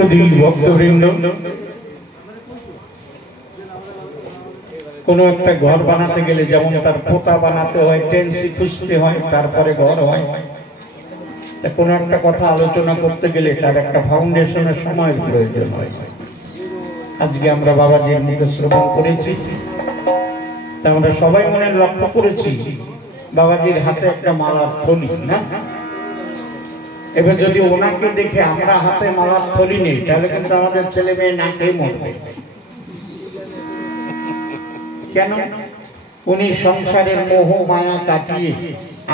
শুধু ভক্তবৃন্দ, কোনো একটা ঘর বানাতে গেলে যেমন তার পোতা বানাতে হয়, টেন্সি খুঁজতে হয়, তারপরে ঘর হয়। কোনো একটা কথা আলোচনা করতে গেলে তার একটা ফাউন্ডেশনের সময়ের প্রয়োজন হয়। আজকে আমরা বাবাজির মুখে শ্রবণ করেছি, তা আমরা সবাই মনে লক্ষ্য করেছি বাবাজির হাতে একটা মালার থলি, না? এবার যদি ওনাকে দেখে আমরা হাতে মালার থলি নেই, তাহলে কিন্তু আমাদের ছেলে মেয়ে না খেয়ে মরবে। কেন? উনি সংসারের মোহ মায়া কাটিয়ে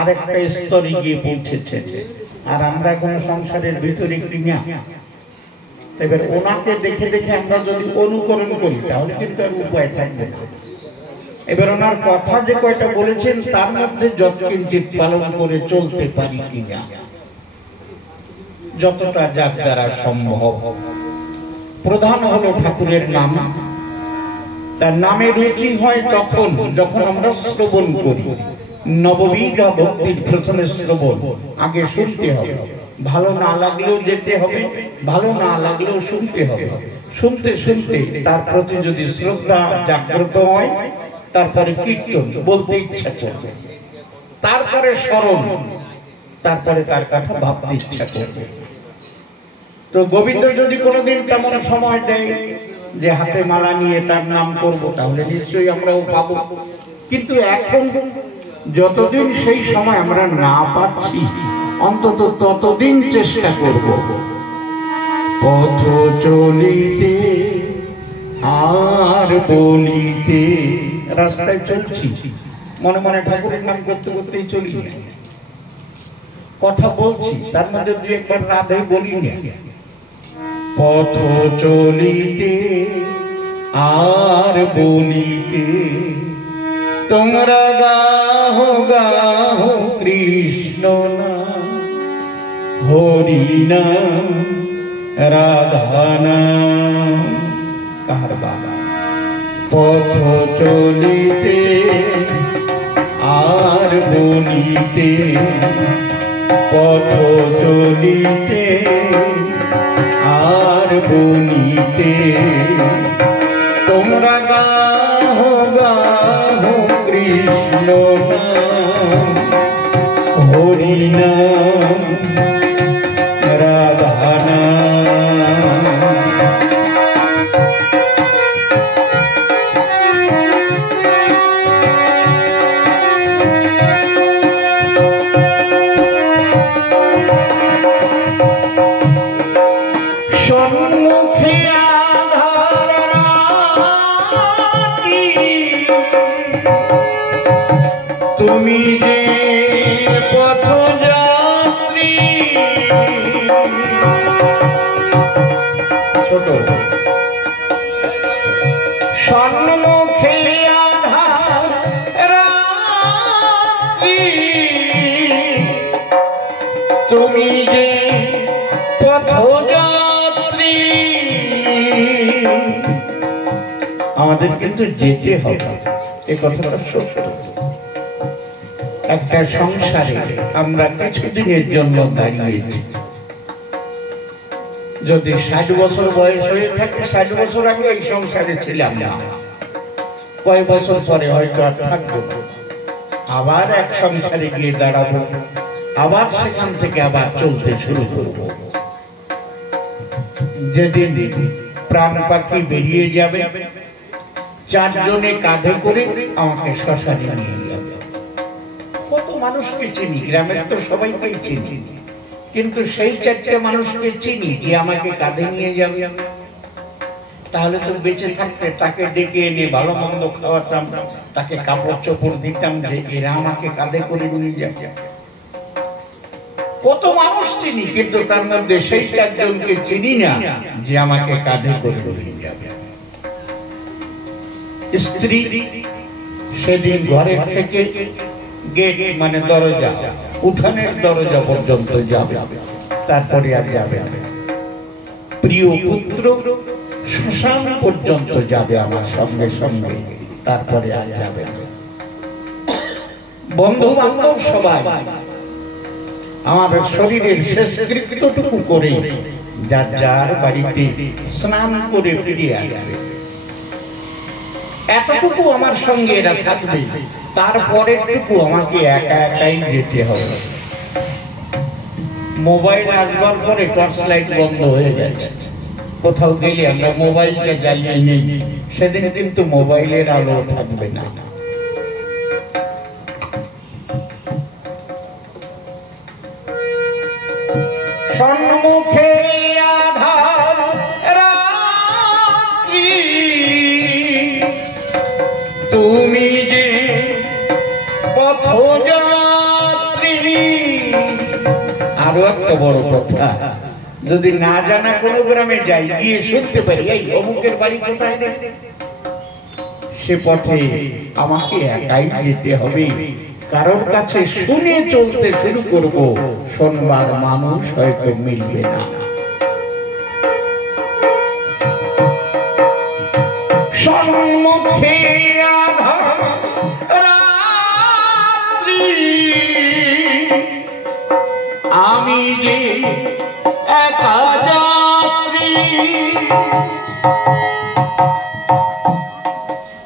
আরেকটা স্তরে গিয়ে পৌঁছেছেন, আর আমরা কোনো সংসারের ভিতরে কিনা। এবার ওনাকে দেখে দেখে আমরা যদি অনুকরণ করি তাহলে কিন্তু আর উপায় থাকবে না। এবার ওনার কথা যে কয়টা বলেছেন তার মধ্যে যৎকিঞ্চিৎ পালন করে চলতে পারি কিনা, যতটা যার দ্বারা সম্ভব। প্রধান হলো ঠাকুরের নাম। তার নামে রুচি হয় তখন যখন আমরা শ্রবণ করি। নববিধা ভক্তির প্রথমে শ্রবণ, আগে শুনতে হবে। ভালো না লাগলেও যেতে হবে, ভালো না লাগলেও শুনতে হবে। শুনতে শুনতে তার প্রতি যদি শ্রদ্ধা জাগ্রত হয়, তারপরে কীর্তন বলতে ইচ্ছা করবে, তারপরে স্মরণ, তারপরে তার কথা ভাবতে ইচ্ছা করবে। তো গোবিন্দ যদি কোনোদিন তেমন সময় দেয় যে হাতে মালা নিয়ে তার নাম করব, তাহলে নিশ্চয়ই আমরাও পাবো। কিন্তু এখন যতদিন সেই সময় আমরা না পাচ্ছি, অন্তত ততদিন চেষ্টা করব। পথ চলিতে আর বলিতে, রাস্তায় চলছি, মনে মনে ঠাকুরের নাম করতে করতেই চলি, কথা বলছি, তার মধ্যে দুই একবার রাধে বলি না। পথ চলিতে আর বলিতে তোমরা গাহো গাহো কৃষ্ণ নাম, হরি নাম, রাধা নাম। কাহার বাবা? পথ চলিতে আর বলিতে, পথ চলিতে আর বলিতে তোমরা গাহো গাহো কৃষ্ণ নাম, হরি নাম, রাধা নাম। সম্মুখে আধার রাতি, তুমি যে পথযাত্রী। ছোট সম্মুখে আধার রাত্রি, তুমি যে পথযাত্রী। আমাদের কিন্তু যেতে হবে, এ কথাটা সত্য। একটা সংসারে আমরা কিছুদিনের জন্য দাঁড়িয়েছি। যদি 60 বছর বয়স হয়ে থাকে, 60 বছর আগে এই সংসারে ছিলাম না, কয় বছর পরে হয়তো আর থাকবো, আবার এক সংসারে গিয়ে দাঁড়াবো, আবার সেখান থেকে আবার চলতে শুরু করব। যেদিন প্রাণ পাখি বেরিয়ে যাবে, 4 জনে কাঁধে করে আমাকে শ্মশানে নিয়ে যাবে। কত মানুষকে চিনি, গ্রামের তো সবাইকেই চিনি, কিন্তু সেই 4টে মানুষকে চিনি যে আমাকে কাঁধে নিয়ে যাবে। তাহলে তো বেঁচে থাকতে তাকে ডেকে এনে ভালো মন্দ খাওয়াতাম, তাকে কাপড় চোপড় দিতাম যে এরা আমাকে কাঁধে করে নিয়ে যাবে। কত মানুষ চিনি, কিন্তু তার মধ্যে সেই 4 জনকে চিনি না যে আমাকে কাঁধে করে নিয়ে যাবে। স্ত্রী সেদিন ঘরের থেকে গেট মানে দরজা, উঠানের দরজা পর্যন্ত যাবে, তারপরে আর যাবে না। প্রিয় পুত্র শ্মশান পর্যন্ত যাবে আমার সঙ্গে সঙ্গে, তারপরে আর যাবে না। বন্ধু বান্ধব সবাই আমার শরীরের শেষকৃত্যটুকু করে যার যার বাড়িতে স্নান করে ফিরে আসবে। এতটুকু আমার সঙ্গে এরা থাকবে, তারপরেরটুকু আমাকে একা একাই যেতে হবে। মোবাইল আসবার পরে টর্চ লাইট বন্ধ হয়ে যাচ্ছে। কোথাও গেলে আমরা মোবাইলটা জ্বালিয়ে নেই, সেদিন কিন্তু মোবাইলের আলো থাকবে না। সম্মুখে আধার রাত্রি, তুমি যে পথযাত্রী। আরো একটা বড় কথা, যদি না জানা কোনো গ্রামে যাই, গিয়ে শুনতে পারি এই অমুকের বাড়ি কোথায় রে, সে পথে আমাকে একাই যেতে হবে। কারোর কাছে শুনে চলতে শুরু করব, শোনবার মানুষ হয়তো মিলবে না। সম্মুখে আধার রাত্রি, আমি যে একা যাত্রী।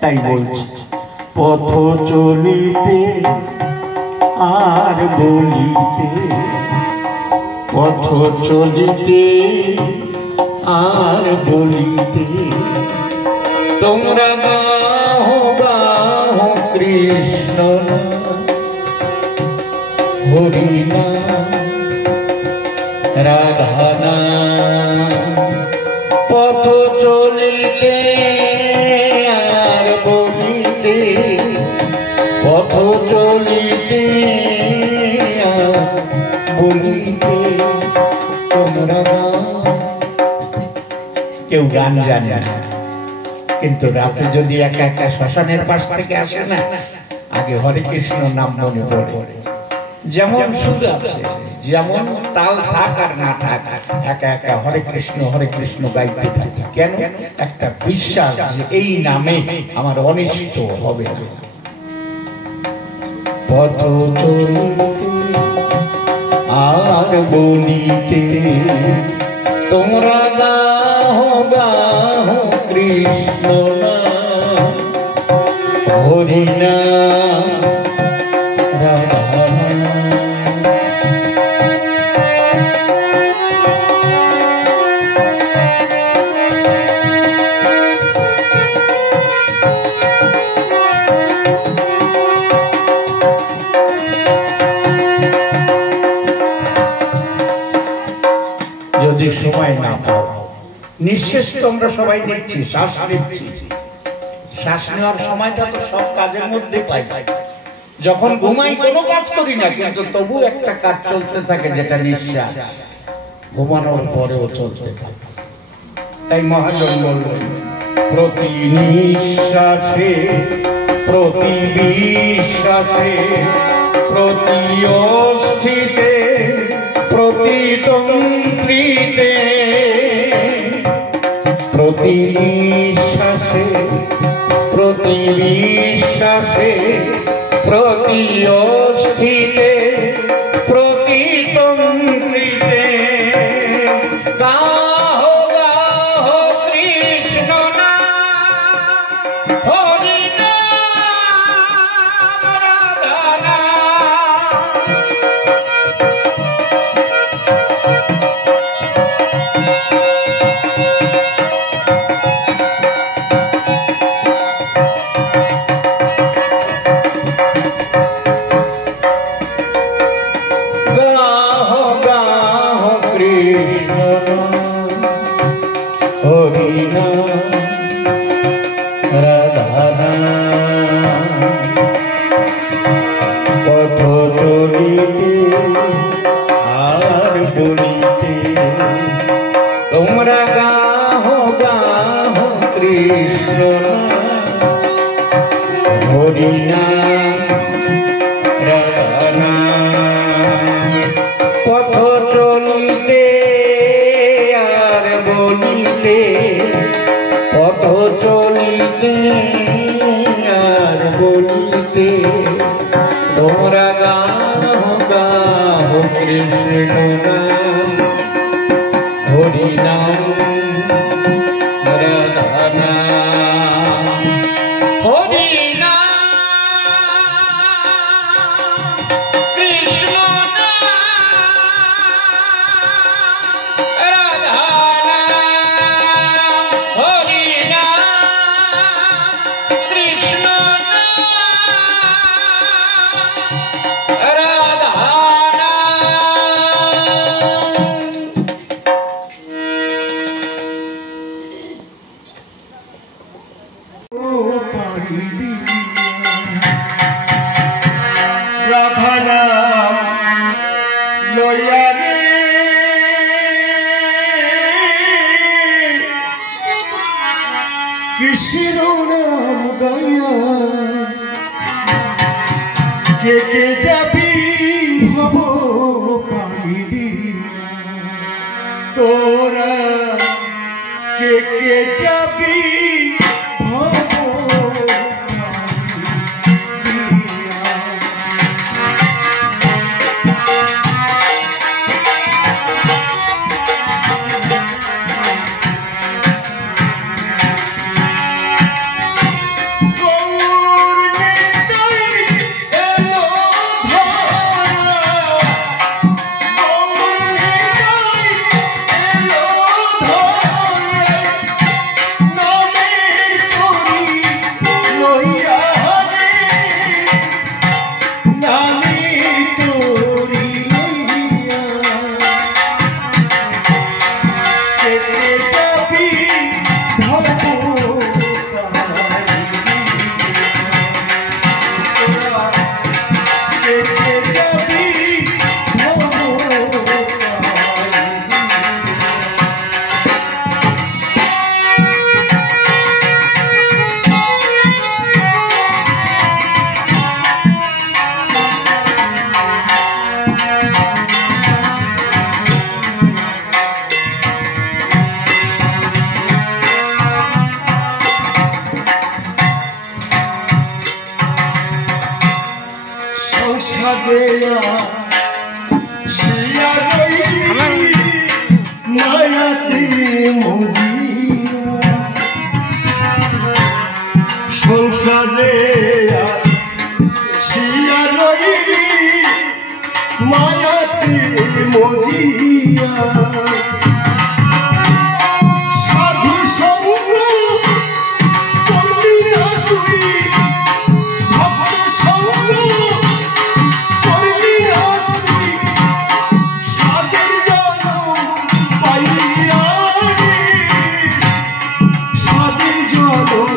তাই বলছি, পথ চলিতে আর বলিতে, পথ চলিতে আর বলিতে, তোমরা গাও গাও কৃষ্ণ হরি নাম রাধা নাম। পথ চলিতে আর বলিতে, পথ চলিতে আর বলিতে, তোমরা কেউ গান জানে না, কিন্তু রাতে যদি একা একা শ্মশানের পাশ থেকে আসে না, আগে হরে কৃষ্ণ নাম মনে পড়ে। যেমন সুর আছে, যেমন তাল থাক আর না থাক, একা একা হরে কৃষ্ণ গাইতে থাকে। কেন? একটা বিশ্বাস যে এই নামে আমার অনিষ্ট হবে না। পথ চলিতে আর বলিতে, তোমরা গাও গাও কৃষ্ণ নাম হরি নাম রাধা নাম। যদি সময় না পাও, নিঃশ্বাস তো আমরা সবাই নিচ্ছি, শ্বাস নিচ্ছি, শ্বাস নেওয়ার সময়টা তো সব কাজের মধ্যে পাই। যখন ঘুমাই কোনো কাজ করি না, কিন্তু তবু একটা কাজ চলতে থাকে, যেটা নিঃশ্বাস। ঘুমানোর পরেও চলতে থাকে। তাই মহাজন বললেন, প্রতি নিঃশ্বাসে প্রতি বিশ্বাসে প্রতি অস্থিতে প্রতি তন্ত্রীতে, প্রতি নিঃশ্বাসে প্রতি বিশ্বাসে প্রতি অস্থিতে প্রতি তন্ত্রীতে, গাও গাও কৃষ্ণ নাম হরি নাম রাধা নাম। হরি নাম রাধা নাম। পথ চলিতে আর বলিতে, তোমরা গাও গাও কৃষ্ণ নাম হরি নাম রাধা নাম। পথ চলিতে আর বলিতে, পথ চলিতে আর বলিতে, তোমরা গাও গাও কৃষ্ণ নাম হরি কে কে যাবি ভব পারি তোরা কে কে যাবি সংসারে শিয়া রইলি মায়াতে মজিয়া সাধু সঙ্গ করলি না তুই ভক্ত সঙ্গ করলি না তুই সাদের জন্ম পাইয়া রে সাদের জন্ম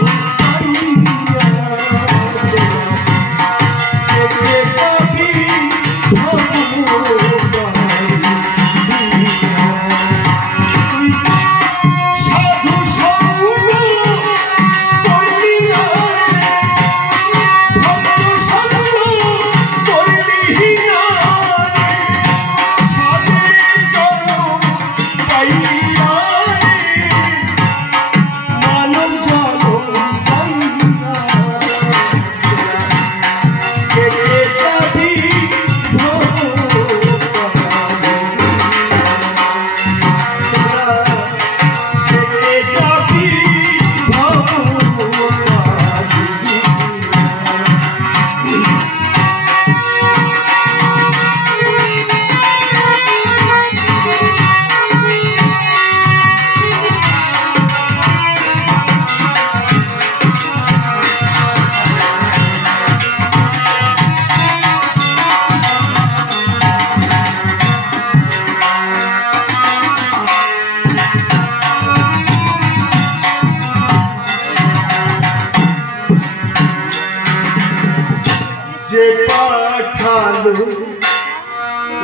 যে পাঠালো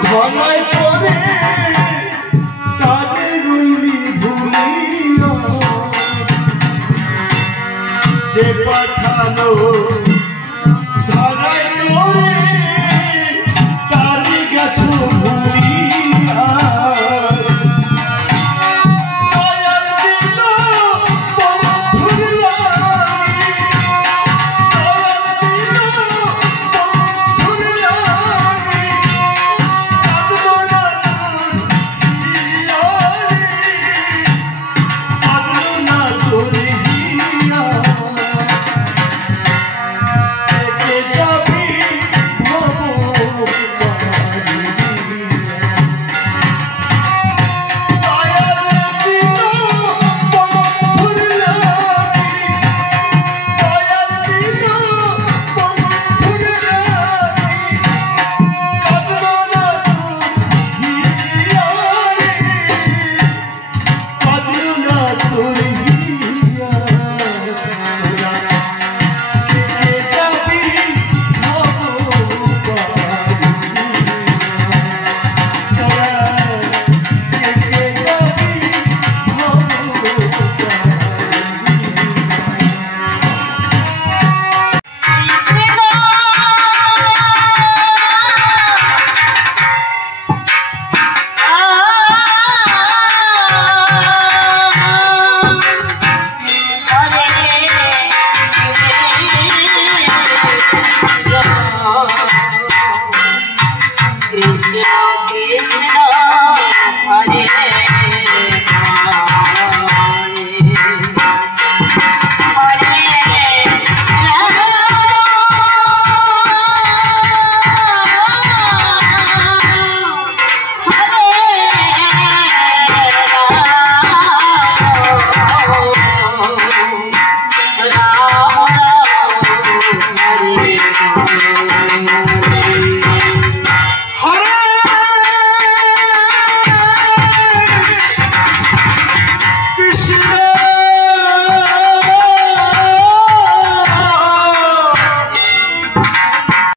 ধরায় পরে